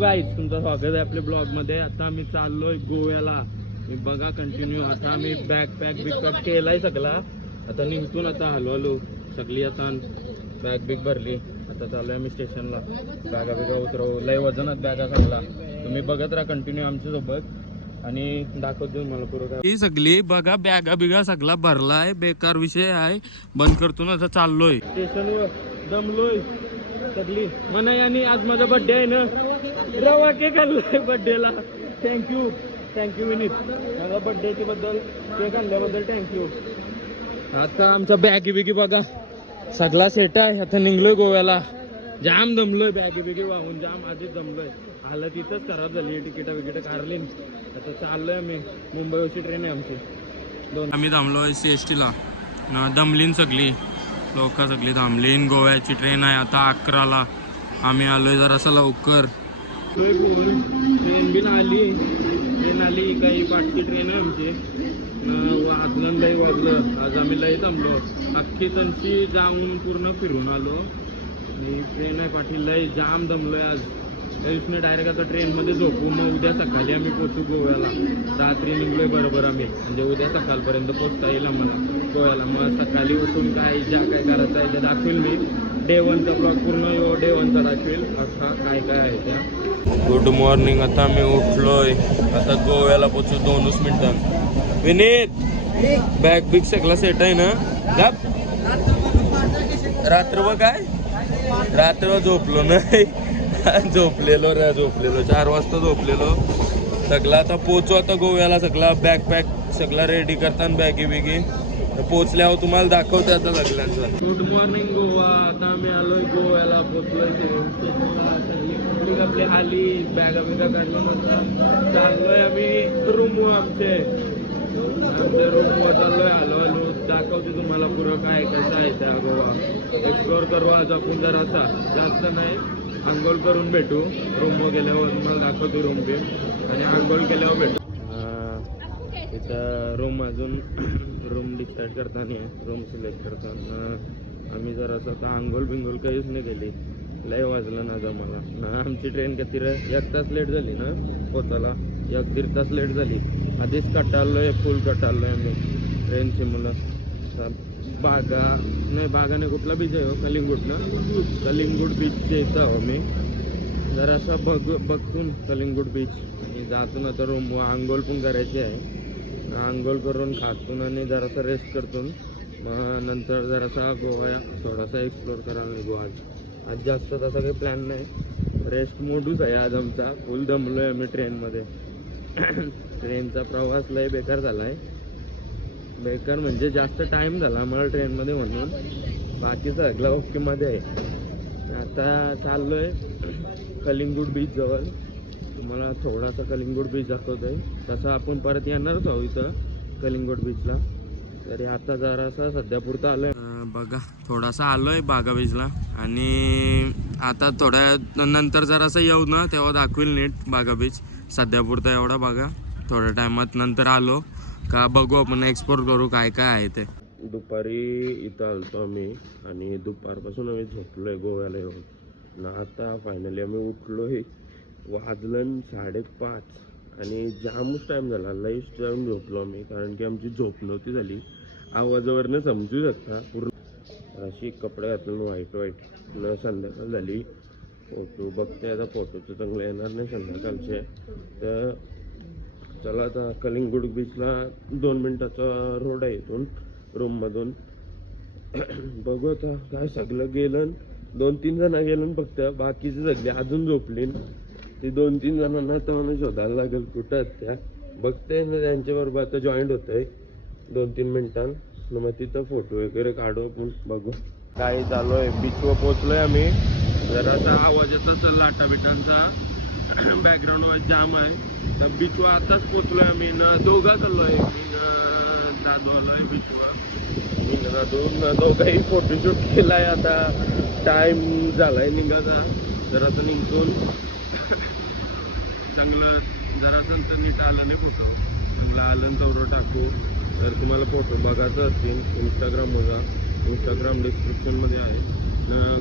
Guys, तुमचं स्वागत आहे आपल्या ब्लॉग मध्ये. आता आम्ही चाललोय गोव्याला. मी बघा कंटिन्यू. आता आम्ही बॅग बिग केलाय सगळा. आता निघतून आता हळूहळू सगळी आता बॅग बिग भरली. आता चाललोय आम्ही स्टेशनला. बॅगा उतरवू. लय वजनात बॅगा सगळा. तुम्ही बघत राहा कंटिन्यू आमच्या सोबत आणि दाखवतो मला पुरं. ही सगळी बघा बॅगा बिगा सगळा भरलाय. बेकार विषय आहे. बंद करतो ना. आता चाललोय स्टेशनवर. दमलोय सगळी म्हणा. आणि आज माझा बर्थडे आहे ना. रवा केक आणलाय बर्थडेला. थँक्यू विनीत. माझा बर्थडेच्या बद्दल केक आणल्याबद्दल थँक्यू. आता आमचा बॅगी बिगी बघा सगळा सेट आहे. आता निघलोय गोव्याला. जाम दमलोय. बॅगी बिगी वाहून जाम आधीच दमलोय. आलं तिथंच खराब झाली. तिकीट काढली. आता चाललोय आम्ही. मुंबईवरची ट्रेन आहे आमची. आम्ही थांबलोय CST ला. दमलीन सगळी लोक सगळी थांबलीन. गोव्याची ट्रेन आहे आता 11ला. आम्ही आलोय जरासं लवकर. ट्रेन आली काही पाठची ट्रेन आहे आमची. वाजलं लई वाजलं. आज आम्ही लई थांबलो. अख्खी तनशी जाऊन पूर्ण फिरून आलो. आणि ट्रेन आहे पाठी. लई जाम दमलोय आज. त्यादिवशी डायरेक्ट आता ट्रेनमध्ये झोपू. मग उद्या सकाळी आम्ही पोचू गोव्याला. रात्री निघलोय बरोबर आम्ही. म्हणजे उद्या सकाळपर्यंत पोचता येईल आम्हाला गोव्याला. मग सकाळी उठून काय काय करायचं आहे ते दाखवेल मी. डे 1चा ब्लॉग पूर्ण डे 1चा दाखवेल. आता काय आहे त्या. Good morning. आता आम्ही उठलोय. आता गोव्याला पोचू 2 मिनिटात. विनीत बॅग बिग सगळा सेट आहे ना. रात्रभर काय रात्रभर झोपलो नाही. झोपलेलो 4 वाजता झोपलेलो. सगळा आता पोचू आता गोव्याला. सगळा बॅग सगळा रेडी करताना बॅगी बिगी. पोचल्यावर तुम्हाला दाखवते आता सगळ्यांचं. Good morning Goa. आता आम्ही आलोय गोव्याला. पोचलोय आपली आली. बॅगा बिगा काढलं. चाललोय आम्ही रूम आमच्या रूमवर चाललोय. हळूहळू दाखवते तुम्हाला पुरं काय कसं आहे त्या गोवा. एक्सप्लोर करू आज आपण जरासा. जास्त नाही. आंघोळ करून भेटू. रूम गेल्यावर तुम्हाला दाखवतो रूम बी. आणि आंघोळ केल्यावर भेटू. इथं रूम अजून रूम डिसाईड करताना रूम सिलेक्ट करताना आम्ही जरासं आता आंघोळ बिंघोळ काहीच नाही केली. लय वाजलं ना जमाला ना. आमची ट्रेन किती 1 तास लेट झाली ना पोचायला. 1-1.5 तास लेट झाली. आधीच फुल कटाळलोय आम्ही ट्रेनची मुलं. बागाने कुठला बीच आहे हो. कलिंगूट बीचचे इथं आहो मी. जरासं बघतून कलिंगूट बीच आणि जातून आता रूम. आंघोळ पण करायची आहे. आंघोळ करून खातून आणि जरासा रेस्ट करतून मग नंतर जरासा गोवा थोडासा एक्सप्लोर करायला निघू. आज जास्त तसा काही प्लॅन नाही. रेस्ट मोडूच आहे आज आमचा. फुल दमलोय आम्ही ट्रेनमध्ये. ट्रेनचा प्रवास लय बेकार झाला आहे. बेकार म्हणजे जास्त टाईम झाला मला ट्रेनमध्ये म्हणून. बाकी सगळा ओकेमध्ये आहे. आता चाललोय कलिंगूट बीच जवळ. तुम्हाला थोडासा कलिंगूट बीच दाखवतोय. तसं आपण परत येणारच आहोत इथं कलिंगूट बीचला. तरी आता जरासा सध्यापुरता आलोय. बघा थोडासा आलोय बागा बीचला. आणि आता थोड्या नंतर जरासा येऊ ना तेव्हा दाखवेल नीट बागा बीच. सध्यापुरता एवढा बघा. थोड्या टायमात नंतर आलो का बघू आपण एक्सप्लोर करू काय काय आहे ते. दुपारी इथं आलतो आम्ही आणि दुपारपासून आम्ही झोपलोय गोव्याला येऊन ना. आता फायनली आम्ही उठलोय. वाजलं 5:30 आणि जामच टाईम झाला. लईच टाईम झोपलो आम्ही. कारण की आमची झोप नव्हती झाली. आवाजावरनं समजू शकता. पूर्ण अशी कपडे घातून व्हाईट न संध्याकाळ झाली. फोटो बघते आता. फोटोचं चांगलं येणार नाही संध्याकाळचे. तर चला आता कलिंगूट बीचला 2 मिनिटाचा रोड आहे इथून रूममधून. बघू आता काय. सगळं गेलं. 2-3 जण गेलं फक्त. बाकीचे सगळे अजून झोपली. ते 2-3 जणांना तर मला शोधायला लागेल कुठं आहेत त्या. बघते ना त्यांच्याबरोबर आता जॉईंट होत आहे 2-3 मिनिटां. मग तिथं फोटो वगैरे काढू पण बघू काय चालू आहे. बीचवर पोचलोय आम्ही. जरासा आवाज येत असेल लाटा बिटांचा. बॅकग्राऊंड वर जाम आहे. तर बीचवर आताच पोचलोय आम्ही. दोघा चाललोय. दादू आलोय बीचवर. दोघाही फोटोशूट केलाय. आता टाइम झालाय निघायचा. जरासं निघून चांगलं जरासं नीट आलं नाही फोटो. चांगलं आलं तेवढं टाकू. जर तुम्हाला फोटो बघायचं असतील इंस्टाग्राम बघा. इंस्टाग्राम डिस्क्रिप्शनमध्ये आहे.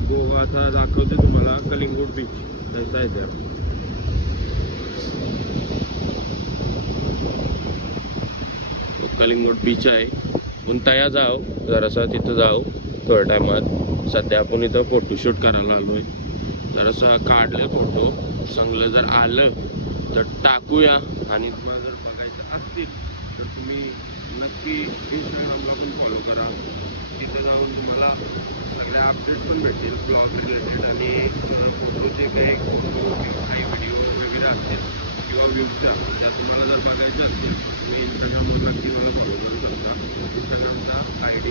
गोवाचा दाखवते तुम्हाला कलिंगूट बीच. कैसा आहे त्या. कलिंगोट बीच आहे. पण तया जाऊ जरासा तिथं जाऊ थोड्या टायमात. सध्या आपण इथं फोटोशूट करायला आलो आहे. जरासा काढले फोटो, चांगलं जर आलं तर टाकूया. आणि तुम्हाला जर बघायचं असतील तर तुम्ही नक्की इंस्टाग्रामला पण फॉलो करा. तिथं जाऊन तुम्हाला सगळ्या अपडेट्स पण भेटतील ब्लॉग रिलेटेड. आणि फोटोचे काही व्हिडिओ वगैरे असतील किंवा व्ह्यूजच्या त्या तुम्हाला जर बघायच्या असतील तुम्ही इंस्टाग्रामवर नक्की मला फॉलो करू शकता. इंस्टाग्रामचा ID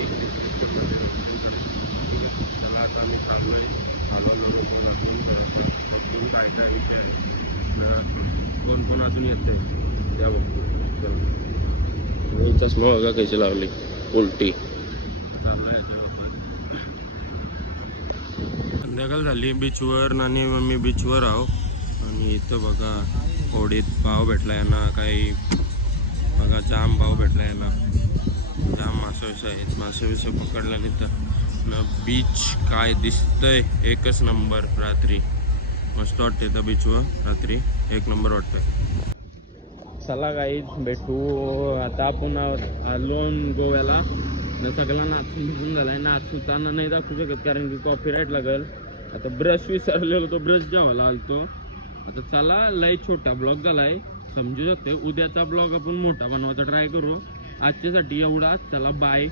त्याला आता आम्ही चाललो आहे. आलो अजून काय काय विषय कोण कोण अजून येते त्या बघतो. चष्मा बघा कशी लावली उलटी. संध्याकाळ झाली बीचवर आणि मम्मी बीचवर आहो. आणि इथं बघा होडीत भाव भेटला यांना. काही बघा जाम भाव भेटला यांना. जाम मासे आहेत. मासे पकडल्या तिथं न. बीच काय दिसतंय एकच नंबर. रात्री मस्त वाटते त्या बीचवर. रात्री एक नंबर वाटतंय. चला गाईज भेटू. आता आपण आलो गोव्याला. सगळा नाचून भिजून झालाय. नाचताना नाही दाखवू शकत कारण की कॉपीराईट लागेल. आता ब्रश विसरलेलो तो ब्रश घ्यावाला आलतो. आता चला लय छोटा ब्लॉग झालाय समजू शकते. उद्याचा ब्लॉग आपण मोठा बनवायचा ट्राय करू. आजच्यासाठी एवढा. चला बाय.